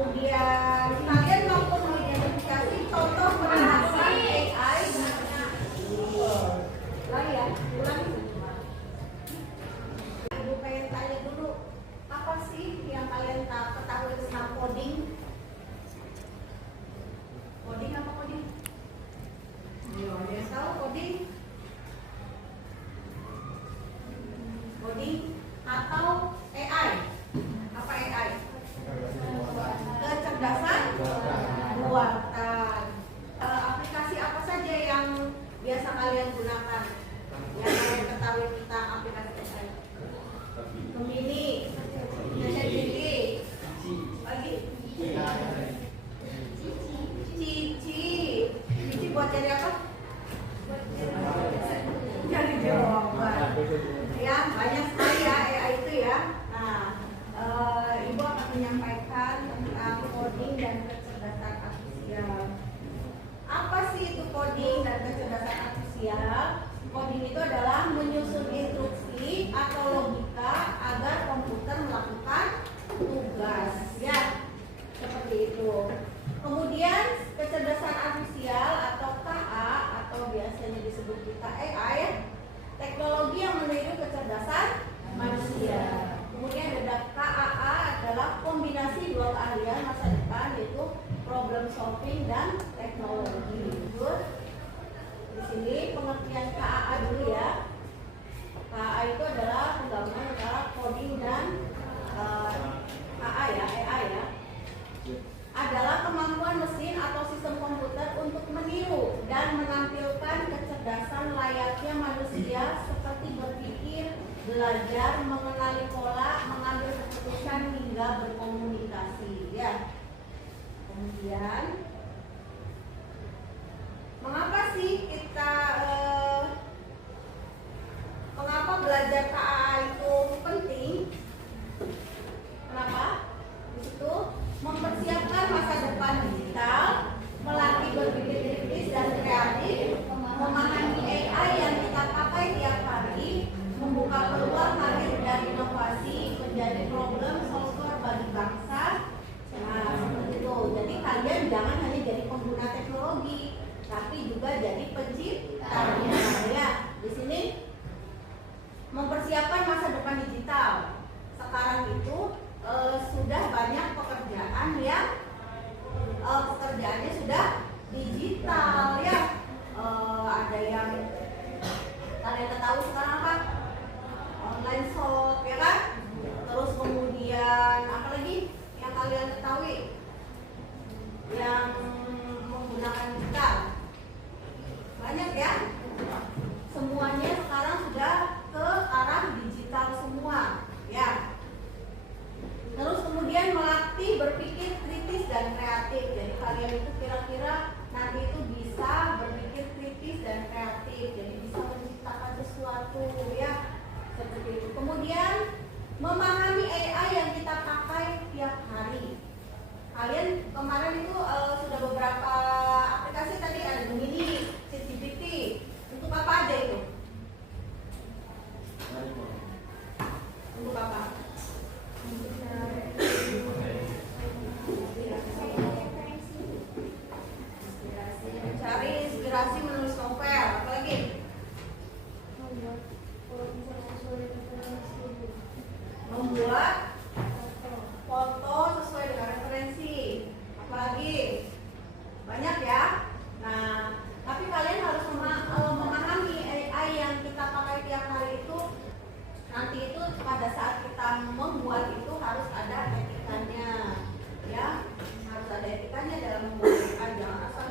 Kemudian kalian mampu mengidentifikasi contoh pembahasan AI. Lagi ya, ulangi. Ibu pengen tanya dulu, apa sih yang kalian ketahui tentang coding? Coding apa coding? Ayo, ada yang tahu coding? Coding atau AI? Apa AI? Kecerdasan buatan. Aplikasi apa saja yang biasa kalian gunakan? Yang kalian ketahui tentang aplikasi AI? Gemini, ChatGPT, lagi? Cici buat cari apa? Cari jawaban. Ya, banyak sekali ya AI itu ya. Nah, Ibu akan menyampaikan tentang coding dan kecerdasan artifisial. Apa sih itu coding dan kecerdasan artifisial? Coding itu adalah menyusun instruksi atau logika agar komputer melakukan tugas, ya, seperti itu. Kemudian kecerdasan artifisial atau KA atau biasanya disebut kita AI, teknologi yang meniru kecerdasan manusia. Kemudian ada KAA adalah kombinasi dua keahlian masa depan, yaitu problem solving dan teknologi. Good. Di sini pengertian KAA dulu ya. KAA itu adalah penggabungan antara coding dan AA ya, AI ya. Adalah kemampuan mesin atau sistem komputer untuk meniru dan menampilkan kecerdasan layaknya manusia seperti berpikir, belajar, mengenali pola, mengambil keputusan hingga berkomunikasi ya. Kemudian mengapa sih kita mengapa belajar KA itu penting? Kenapa? Di situ mempersiapkan masa depan digital, melatih berpikir kritis dan kreatif, memahami AI yang kita pakai tiap hari, membuka peluang karir dan inovasi, menjadi problem solver bagi bangsa. Nah, seperti itu. Jadi kalian jangan hanya jadi pengguna teknologi, tapi juga jadi penciptanya. Ya, di sini mempersiapkan masa depan digital. Sekarang itu sudah banyak pekerjaan yang pekerjaannya sudah digital ya. Ada yang kalian ketahui sekarang apa? Online shop ya kan? Terus kemudian apa lagi yang kalian ketahui yang menggunakan digital? Banyak ya. Semuanya sekarang sudah ke arah digital semua ya. Terus kemudian melatih berpikir kritis dan kreatif. Jadi kalian itu kira-kira nanti itu bisa berpikir kritis dan kreatif. Jadi bisa menciptakan sesuatu ya. Seperti itu. Kemudian memahami AI yang kita pakai tiap hari. Kalian kemarin itu sudah beberapa aplikasi tadi ada Gemini, ChatGPT. Untuk apa aja itu? Untuk apa? Cari inspirasi menulis novel, apalagi? Membuat foto sesuai dengan referensi, apalagi? Banyak ya. Nah, tapi kalian harus memahami AI yang kita pakai tiap hari itu. Nanti itu pada saat kita membuat itu harus ada etikanya, ya, harus ada etikanya dalam membuat AI. Jangan asal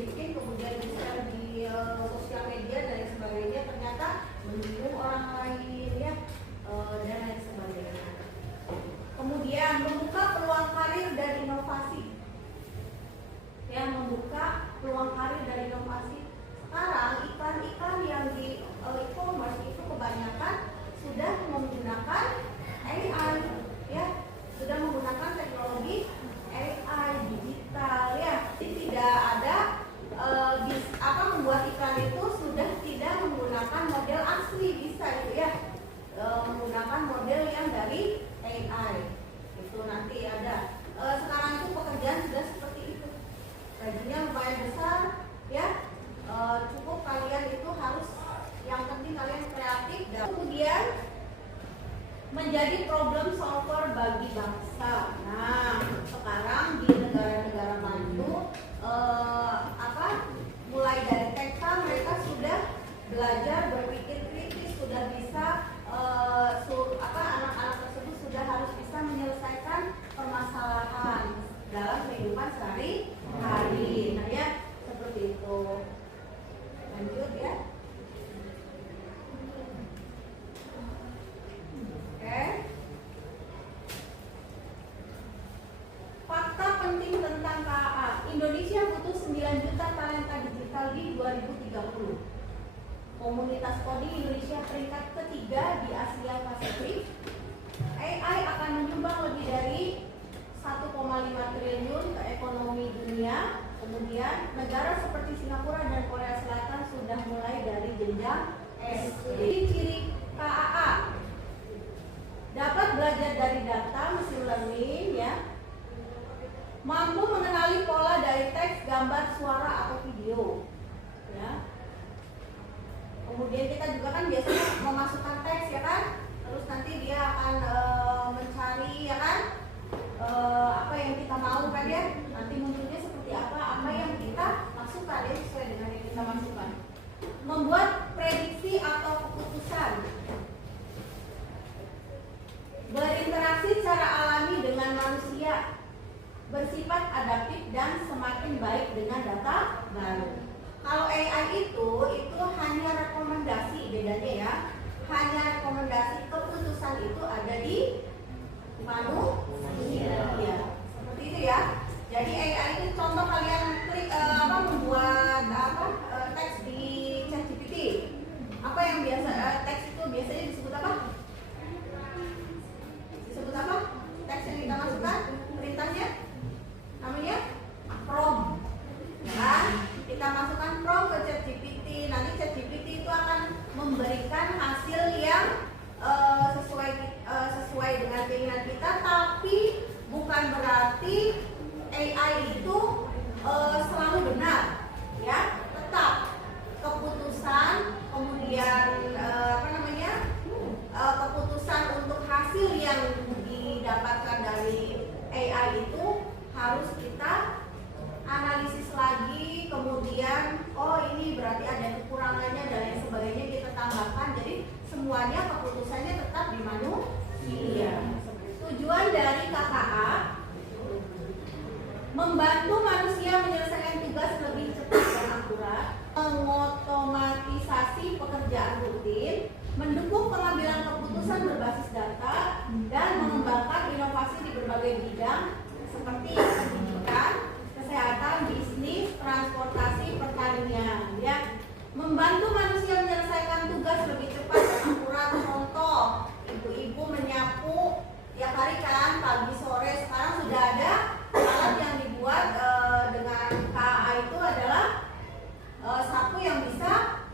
bikin kemudian di-share di sosial media dan sebagainya, ternyata menyinggung orang lain, ya, dan lain sebagainya. Kemudian membuka peluang karir dan inovasi, ya, membuka peluang karir dan inovasi. Sekarang iklan-iklan yang di e-commerce itu kebanyakan sudah menggunakan AI, ya, sudah menggunakan teknologi AI digital, ya. Jadi tidak ada membuat iklan itu sudah tidak menggunakan model asli, bisa gitu ya, menggunakan model yang dari AI. Itu nanti ada. Sekarang itu pekerjaan sudah seperti itu. Gajinya lumayan besar, ya. Cukup kalian itu harus, yang penting kalian kreatif dan kemudian menjadi problem solver bagi bangsa. Nah, sekarang di negara-negara maju mulai dari TK mereka sudah belajar berpikir kritis, sudah bisa anak-anak tersebut sudah harus bisa menyelesaikan permasalahan dalam kehidupan sehari-hari. Nah, ya seperti itu. Lanjut ya. Oke. Fakta penting tentang KAA. Indonesia butuh 9 juta talenta digital di 2030. Komunitas coding Indonesia peringkat ketiga di Asia Pasifik. AI akan menyumbang lebih dari 1,5 triliun ke ekonomi dunia. Kemudian negara seperti Singapura dan Korea Selatan sudah mulai dari jenjang SD. Ciri KAA dapat belajar dari data, machine learning, ya. Mampu mengenali pola dari teks, gambar, suara atau video, ya. Kemudian kita juga kan biasanya memasukkan teks, ya kan. Terus nanti dia akan mencari, ya kan, apa yang kita mau kan ya. Nanti munculnya seperti apa yang kita masukkan ya, sesuai dengan yang kita masukkan. Membuat prediksi atau keputusan. Berinteraksi secara alami dengan manusia, bersifat adaptif dan semakin baik dengan data baru. Kalau AI itu hanya rekomendasi, bedanya ya. Hanya rekomendasi, keputusan itu ada di manusia. Ya, seperti itu ya. Jadi AI itu contoh kalian klik membuat teks di ChatGPT. Apa yang biasa teks itu biasanya disebut apa? Disebut apa? Teks yang kita masukkan, perintahnya namanya prompt. Ya, kita masukkan prompt ke ChatGPT. Nanti ChatGPT itu akan memberikan hasil yang sesuai dengan keinginan kita, tapi bukan berarti AI itu selalu benar, ya. Tetap keputusan, kemudian keputusan untuk hasil yang didapatkan dari AI itu harus kita analisis lagi, kemudian ini berarti ada kekurangannya dan lain sebagainya, kita tambahkan. Jadi semuanya keputusannya tetap di manusia. Tujuan dari KKA membantu manusia menyelesaikan tugas lebih cepat dan akurat, mengotomatisasi pekerjaan rutin, mendukung pengambilan keputusan berbasis data, dan mengembangkan inovasi di berbagai bidang seperti pendidikan, kesehatan, bisnis, transportasi, pertanian, ya. Membantu manusia menyelesaikan tugas lebih cepat dan akurat. Contoh, ibu-ibu menyapu tiap hari kan, pagi sore. Sekarang sudah ada alat yang dibuat dengan KAA, itu adalah sapu yang bisa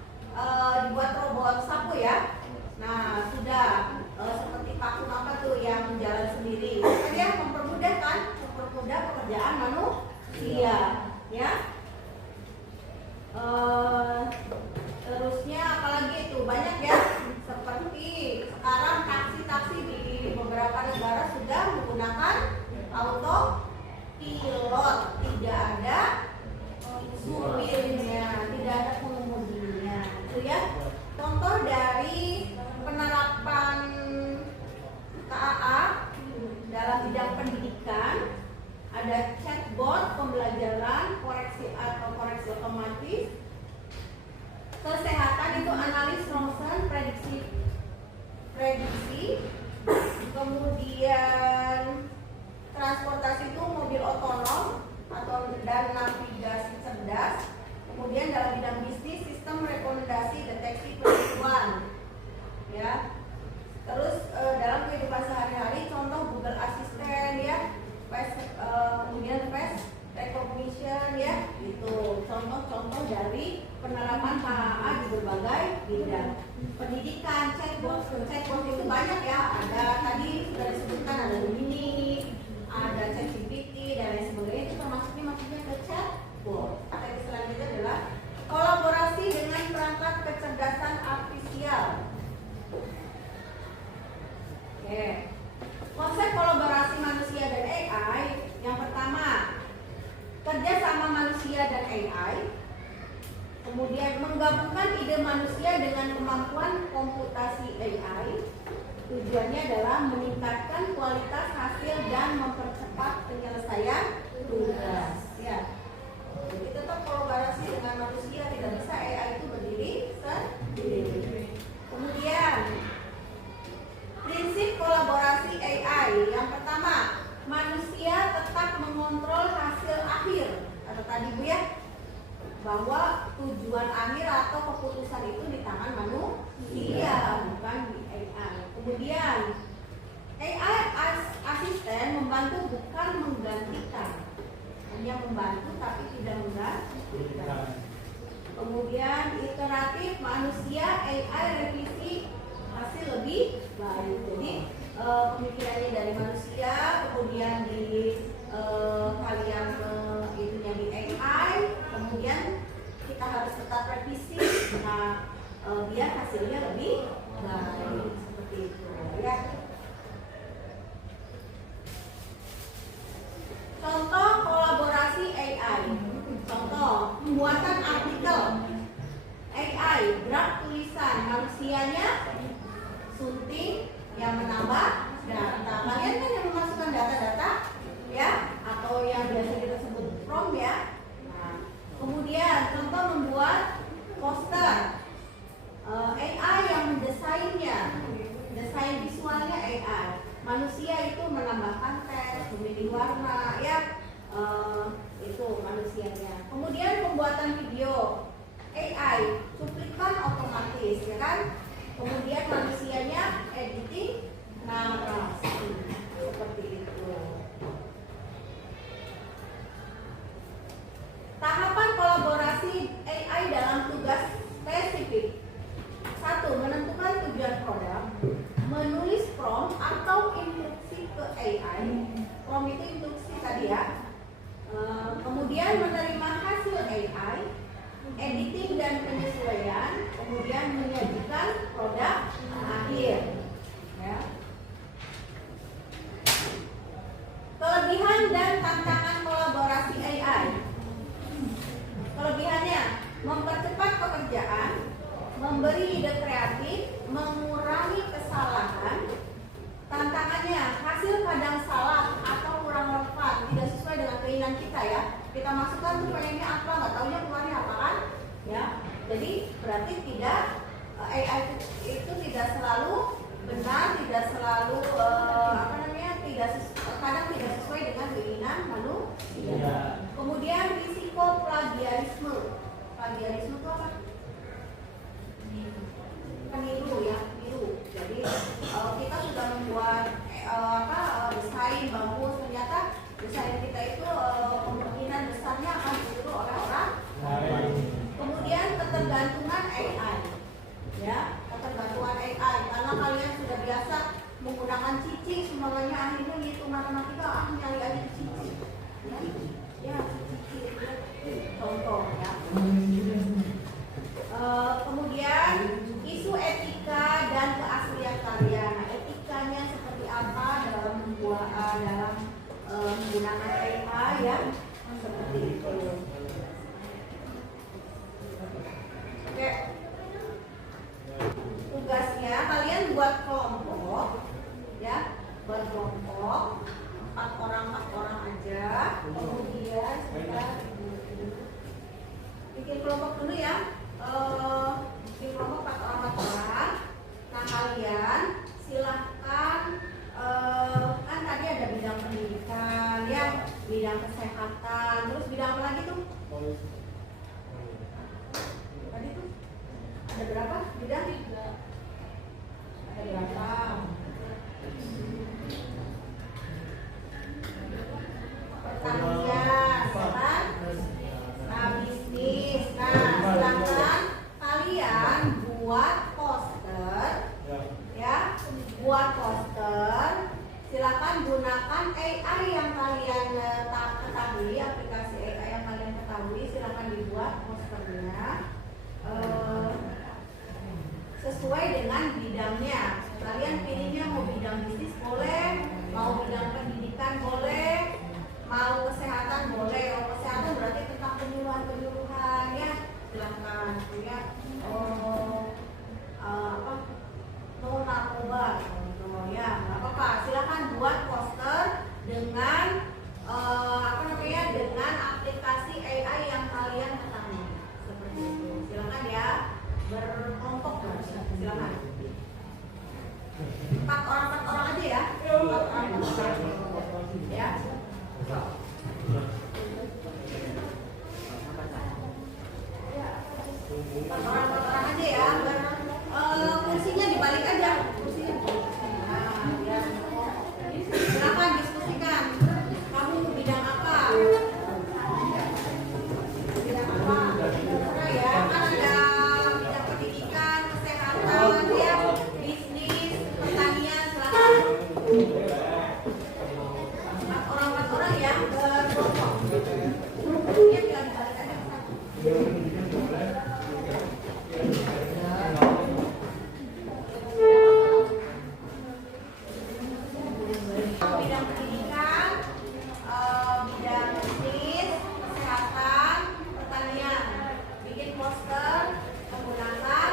dibuat robot sapu ya. Nah, sudah seperti vakum yang jalan sendiri. Dia mempermudah pekerjaan manusia, ya. Terusnya apalagi itu banyak ya, seperti sekarang taksi-taksi di beberapa negara sudah menggunakan autopilot, tidak ada supirnya, tidak ada pengemudinya, itu ya. Contoh dari penerapan KAA dalam bidang pendidikan, ada chatbot pembelajaran, koreksi otomatis. Kesehatan itu analis ronsen, prediksi. Kemudian transportasi itu mobil otonom dan navigasi cerdas. Kemudian dalam bidang bisnis, sistem rekomendasi, deteksi penipuan, ya. Terus dalam kehidupan sehari-hari, contoh Google Assistant, ya, kemudian face recognition, ya, itu contoh-contoh dari penerapan KAA di berbagai bidang. Pendidikan, chatbot itu banyak ya. Ada tadi sudah disebutkan, ada Gemini, ada ChatGPT dan lain sebagainya, itu termasuknya masuknya ke chatbot. Tadi selanjutnya adalah kolaborasi dengan perangkat kecerdasan artifisial. Oke. Konsep kolaborasi manusia dan AI yang pertama, kerja sama manusia dan AI. Kemudian menggabungkan ide manusia dengan kemampuan komputasi AI. Tujuannya adalah meningkatkan kualitas hasil dan mempercepat penyelesaian tugas. Ya. Jadi tetap kolaborasi dengan manusia, tidak bisa AI itu berdiri sendiri. Kemudian prinsip kolaborasi AI yang pertama, manusia tetap mengontrol hasil akhir. Atau tadi Bu ya, bahwa tujuan akhir atau keputusan itu di tangan manusia, bukan di AI. Kemudian AI asisten membantu bukan menggantikan, hanya membantu tapi tidak menggantikan. Kemudian iteratif manusia, AI revisi hasil lebih baik. Jadi pemikirannya dari manusia, kemudian di kalian itunya di AI, kemudian kita harus tetap revisi, nah biar hasilnya lebih baik, seperti itu ya. Contoh kolaborasi AI, contoh pembuatan artikel AI, draft tulisan, manusianya sunting yang menambah data. Kalian kan yang memasukkan data-data ya, atau yang biasa kita sebut prompt ya. Nah, kemudian contoh membuat poster, AI yang mendesainnya, desain visualnya AI. Manusia itu menambahkan teks, memilih warna ya, itu manusianya. Kemudian pembuatan video AI, cuplikan otomatis ya kan. Kemudian manusianya editing narasi, seperti itu. Tahapan kolaborasi AI dalam tugas spesifik. 1. Menentukan tujuan produk, menulis prompt atau instruksi ke AI. Prompt itu instruksi tadi ya. Kemudian menerima hasil AI, editing dan penyesuaian, kemudian menyajikan produk akhir. Ya. Kelebihan dan tantangan kolaborasi AI. Kelebihannya, mempercepat pekerjaan, memberi ide kreatif, mengurangi kesalahan. Tantangannya, hasil kadang salah atau kurang relevan, tidak sesuai dengan keinginan kita ya. Kita masukkan tuh pengennya apa, nggak taunya keluarnya apa kan? Ya, jadi berarti tidak AI itu tidak selalu benar, tidak selalu kadang tidak sesuai dengan keinginan manusia. Kemudian risiko plagiarisme. Plagiarisme itu apa? Peniru ya, peniru. Jadi kita sudah membuat desain bagus, ternyata desain kita itu kemungkinan besarnya akan ditiru oleh orang lain. Kemudian ketergantungan AI, ya, ketergantungan AI karena kalian sudah biasa menggunakan cicing, semuanya akhirnya ngitung matematika, nyari aja cicing, ya cicing, contoh ya. Kemudian isu etika dan keaslian karya. Nah, etikanya seperti apa dalam menggunakan AI ya, seperti itu. Oke. Tugasnya kalian buat kelompok ya, buat kelompok 4 orang aja. Kemudian bikin kelompok dulu ya. Di kelompok 4 orang. Nah kalian silahkan kan tadi ada bidang pendidikan ya, bidang kesehatan, terus bidang apa lagi tuh? Tadi tuh ada berapa bidang? Ada berapa? Pertanian, kan? Nah bisnis. Nah silahkan kalian buat poster ya, buat poster. silakan gunakan AI yang kalian ketahui, aplikasi AI yang kalian ketahui. Silakan dibuat posternya sesuai dengan bidangnya. Kalian pilihnya mau bidang bisnis boleh, mau bidang pendidikan boleh, mau kesehatan boleh. Kalau kesehatan berarti tentang penyuluhan ya, silakan ya. No narkoba gitu ya, nggak apa-apa. Silakan buat poster dengan dengan aplikasi AI yang kalian ketahui seperti itu. Silakan ya, berkelompok silakan. 4 orang aja ya. 4 orang ya. 4 orang aja ya. Kursinya dibalik aja. Kursinya. Nah, ya. Silakan diskusikan. Kamu bidang apa? Bidang apa? Terserah ya. Kan ada bidang pendidikan, kesehatan, ya, bisnis, pertanian. Silakan. 4 orang ya. Berkelompok. Kursinya tinggal dibalik aja. Bidang pendidikan, bidang bisnis, kesehatan, pertanian. Bikin poster menggunakan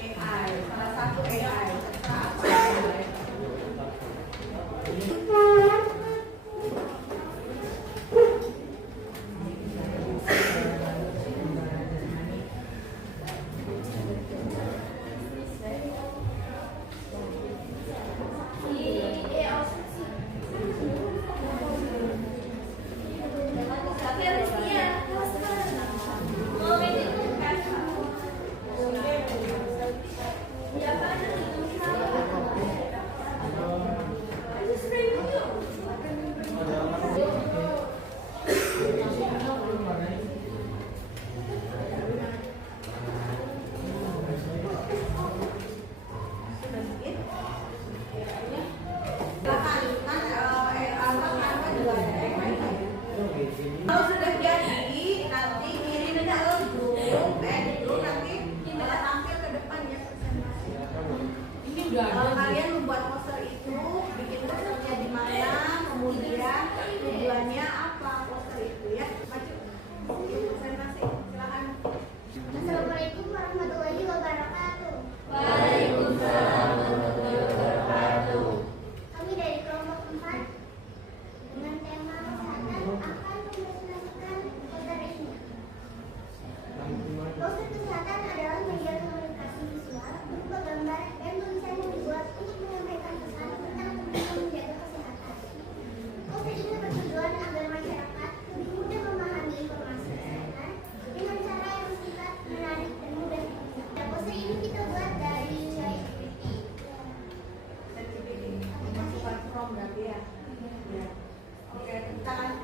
AI, salah satu AI. Kalau sudah jadi, nanti kirim ke grup, nanti kita tampil ke depan ya presentasi. Kalian membuat poster itu, bikin posternya di mana, kemudian tujuannya apa poster itu ya. Maju, presentasi, silakan. Assalamualaikum warahmatullahi wabarakatuh. Waalaikumsalam warahmatullahi wabarakatuh. Kami dari kelompok 4 dengan tema kesehatan akan mempresentasikan poster ini. Poster kesehatan adalah media komunikasi visual berupa gambar dan tulisan yang dibuat untuk menyampaikan pesan tentang pentingnya menjaga kesehatan. Poster ini bertujuan agar masyarakat lebih mudah memahami informasi kesehatan dengan cara yang singkat, menarik, dan mudah dimengerti. Poster ini kita buat dari ChatGPT. Masukkan from berarti ya. Ya. Oke, kita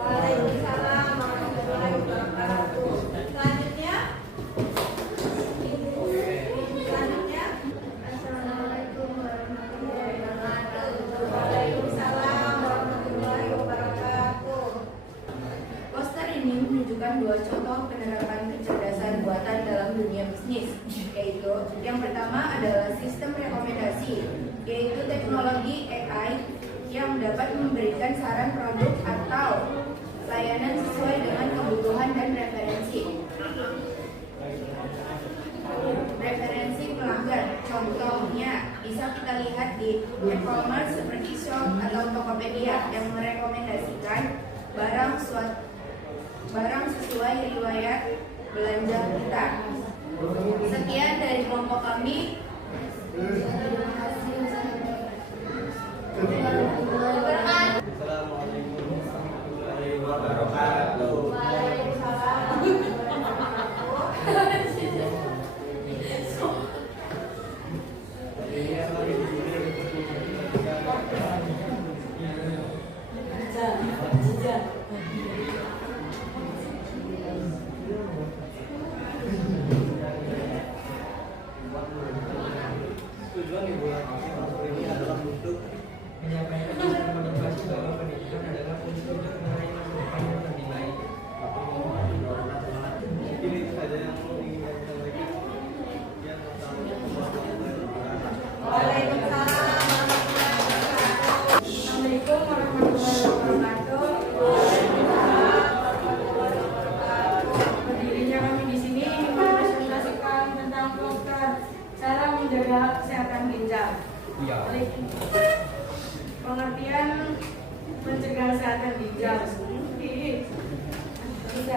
Waalaikumsalam warahmatullahi wabarakatuh. Selanjutnya, Assalamualaikum warahmatullahi wabarakatuh. Waalaikumsalam warahmatullahi wabarakatuh. Poster ini menunjukkan 2 contoh penerapan kecerdasan buatan dalam dunia bisnis, yaitu yang pertama adalah sistem rekomendasi, yaitu teknologi AI yang dapat memberikan saran produk atau layanan sesuai dengan kebutuhan dan referensi pelanggan. Contohnya bisa kita lihat di e-commerce seperti Shop atau Tokopedia yang merekomendasikan barang sesuai riwayat belanja kita. Sekian dari kelompok kami. Assalamualaikum warahmatullahi wabarakatuh.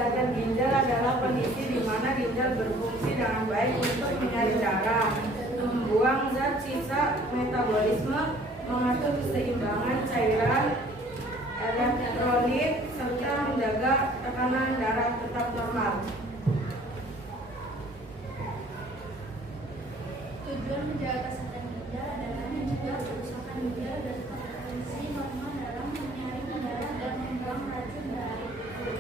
kesehatan ginjal adalah kondisi di mana ginjal berfungsi dengan baik untuk menyaring darah, membuang zat sisa metabolisme, mengatur keseimbangan cairan elektrolit, serta menjaga tekanan darah tetap normal. Tujuan menjaga kesehatan ginjal adalah mencegah kerusakan ginjal dan kompetensi normal dalam menyaring darah dan membuang racun dari tubuh.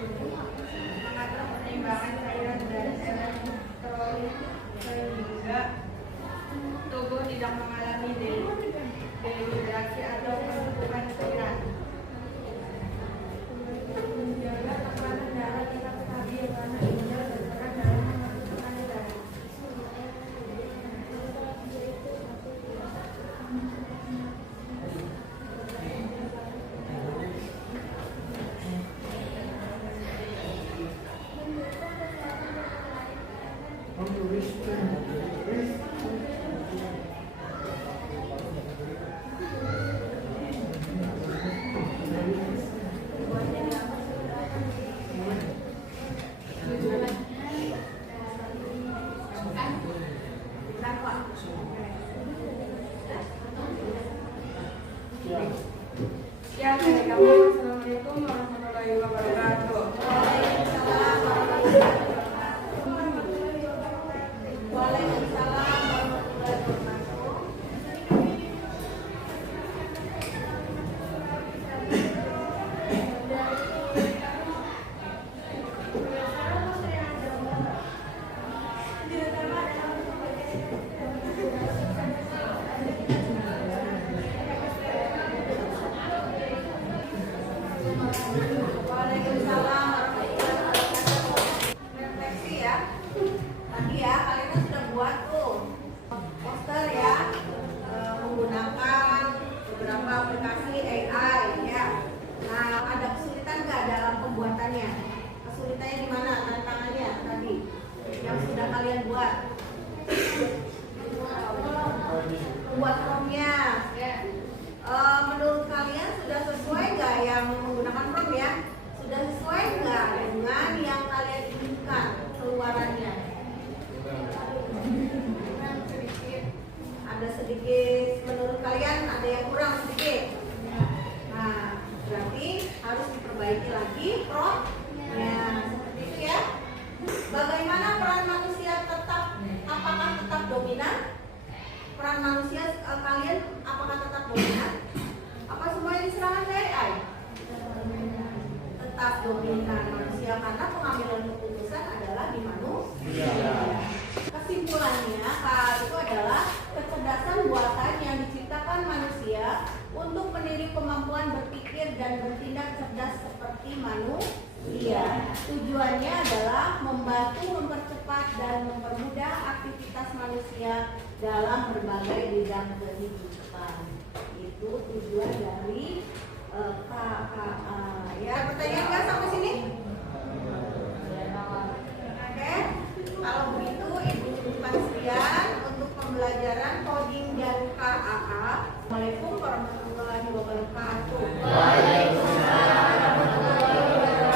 Mengatur keseimbangan cairan dan elektrolit sehingga tubuh tidak mengalami dehidrasi atau penumpukan cairan. Menjaga tekanan darah tetap stabil karena ginjal berperan dalam mengatur tekanan darah. Ya, dari kami, Assalamualaikum warahmatullahi wabarakatuh. Waalaikumsalam warahmatullahi wabarakatuh. Waalaikumsalam warahmatullahi wabarakatuh. Waalaikumsalam warahmatullahi wabarakatuh. Refleksi ya. Tadi ya kalian kan sudah buat tuh poster ya, menggunakan beberapa aplikasi AI ya. Nah, ada kesulitan nggak dalam pembuatannya? Kesulitannya di mana? Tantangannya tadi yang sudah kalian buat. Buat promnya. Menurut kalian sudah sesuai nggak yang menggunakan prom ya? Sudah sesuai nggak dengan yang kalian inginkan keluarannya? Ada sedikit, menurut kalian ada yang kurang sedikit. Nah, berarti harus diperbaiki lagi promnya. Seperti itu ya. Bagaimana peran manusia apakah tetap dominan? Peran manusia kalian apakah tetap dominan? Apa semuanya diserahkan ke AI? Tetap dominan manusia karena pengambilan keputusan adalah di manusia. Kesimpulannya, itu adalah kecerdasan buatan yang diciptakan manusia untuk meniru kemampuan berpikir dan bertindak cerdas seperti manusia. Tujuannya adalah membantu mempercepat dan mempermudah aktivitas manusia dalam berbagai bidang kehidupan. Itu tujuan dari